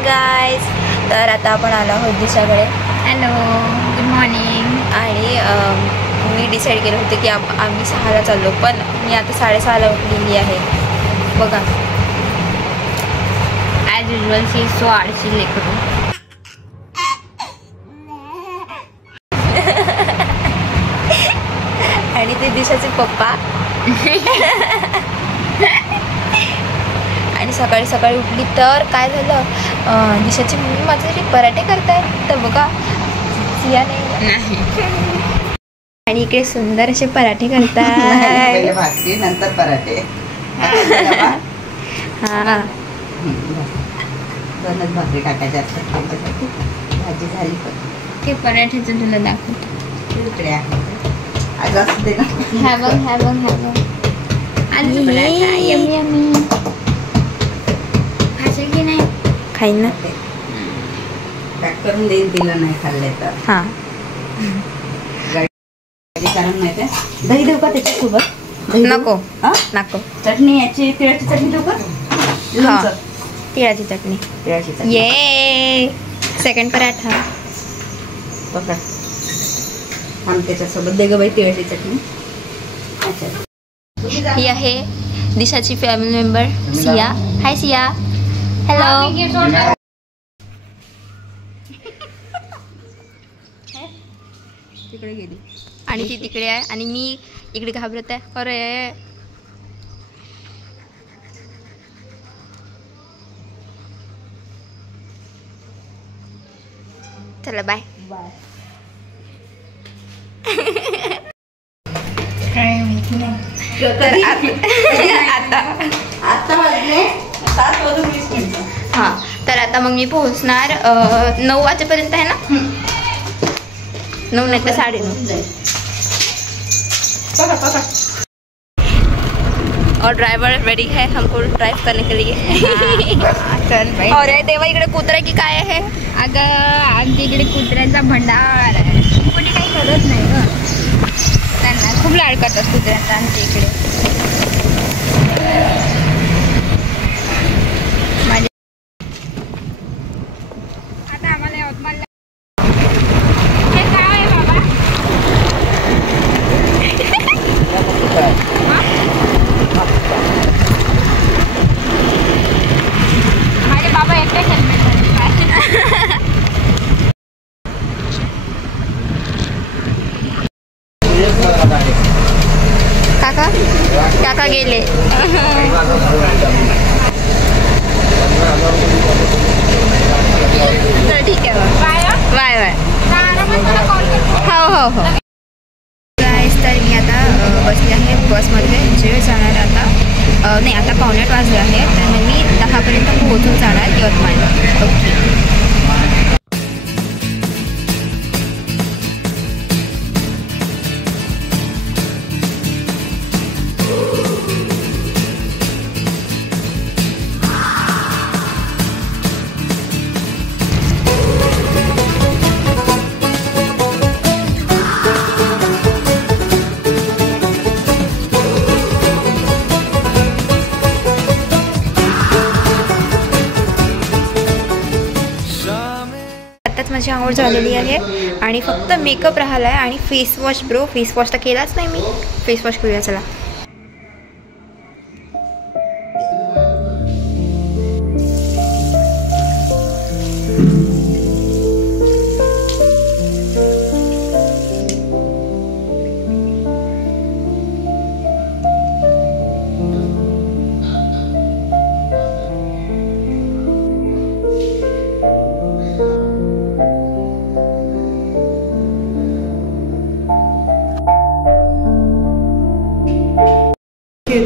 Morning guys. तर आता आपण आलो आहोत दिशाकडे. Hello, good morning. आणि मी डिसाईड केलं होतं की आम्ही 6ला चाललो, पण मी आता 6:30ला उठलेली आहे. बघा, ॲज युजल शी सो आळशी लेकरू. आणि ते दिशाचे पप्पा. आणि सकाळी सकाळी उठली तर काय झालं, दिशाची मम्मी माझ्यासाठी पराठे करताय. तर बघा, सिया नाही. आणि इकडे सुंदर असे पराठे करताय. भाकरी नंतर पराठे. हा, दोनच भाकरी टाकायच्या भाजी झाली. ते पराठ्याचं तुला दाखवतो. इकडे आहे आज असं दे ना. ह्या बघ, ह्या बघ, ह्या बघ. आलूचा पराठा यमी यमी. खाशील की नाही? खाईन ना. पॅक करून देईन तिला नाही खाल्ले तर. हा, कारण माहिती आहे, दही देऊ का त्याच्यासोबत? नको हा, नको. चटणी याची तिळाची चटणी देऊ का? लोणचं. तिळाची चटणी. तिळाची चटणी. ये सेकंड पराठा. पकड. आम त्याच्यासोबत दे ग बाई तिळाची चटणी. अच्छा, ही आहे दिशाची फॅमिली मेंबर सिया. हाय सिया. हॅलो. तिकडे गेली आणि ती तिकडे आहे आणि मी इकडे घाबरत आहे. अरे चला बाय. तर आता वाजले 7:20. हां, तर आता मग मी पोहोचणार 9 वाजेपर्यंत आहे ना. 9 नाही तर 9:30. और ड्राइवर रेडी है हमको ड्राइव करने के लिए. चल बाई. और तेव्हा इकडे कुत्रा की काय आहे. अगं, आमच्या इकडे कुत्र्यांचा भंडार आहे. कोणी काही करत नाही ग. त्यांना खूप लाड करतात कुत्र्यांचा आमच्या इकडे. आता आम्हाला यवतमाळला हे गाव आहे बाबा. माझे बाबा एकटे हेल्मेट काका काका गेले. तर ठीक आहे. Bye bye. हो हो हो. गाईस, तर मी आता बसली आहे बसमध्ये. जे जाणार आता नाही, आता 7:45 वाजले आहे. तर मग मी 10पर्यंत पोहोचून जाणार यवतमाळला. ओके. माझी आंघोळ झालेली आहे आणि फक्त मेकअप राहिला आहे आणि face wash. Bro, face wash तर केलाच नाही मी. फेस वॉश करूया चला.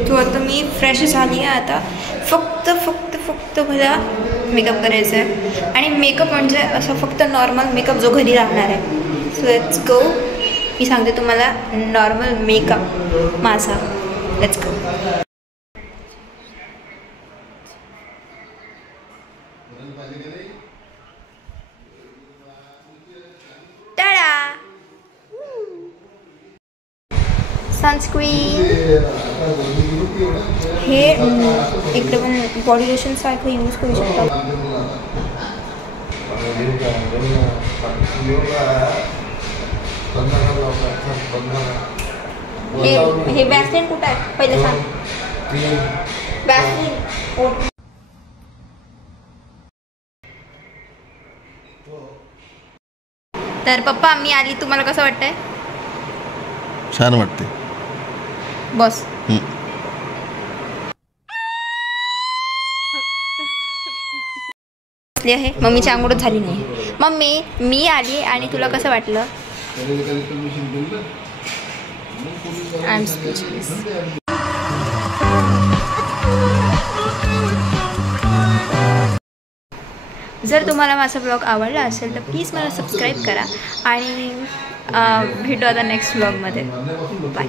तो आता मी फ्रेश झाली आहे. आता फक्त फक्त फक्त मला मेकअप करायचा आहे. आणि मेकअप म्हणजे असं फक्त नॉर्मल मेकअप जो घरी राहणार आहे. So let's go. मी सांगते तुम्हाला नॉर्मल मेकअप माझा. Let's go. टाडा. सनस्क्रीन हे इकडे पण बॉडी लोशन सारखं यूज करू शकता. हे वॅसलिन कुठं आहे पहिले सांग. वॅसलिन तर पप्पा मी आली, तुम्हाला कसं वाटतंय? छान वाटते बस. आहे मम्मीची आंघोळच झाली नाही. मम्मी मी आली आणि तुला कसं वाटलं? जर तुम्हाला माझा ब्लॉग आवडला असेल तर प्लीज मला सबस्क्राईब करा आणि भेटू आता नेक्स्ट ब्लॉगमध्ये. बाय.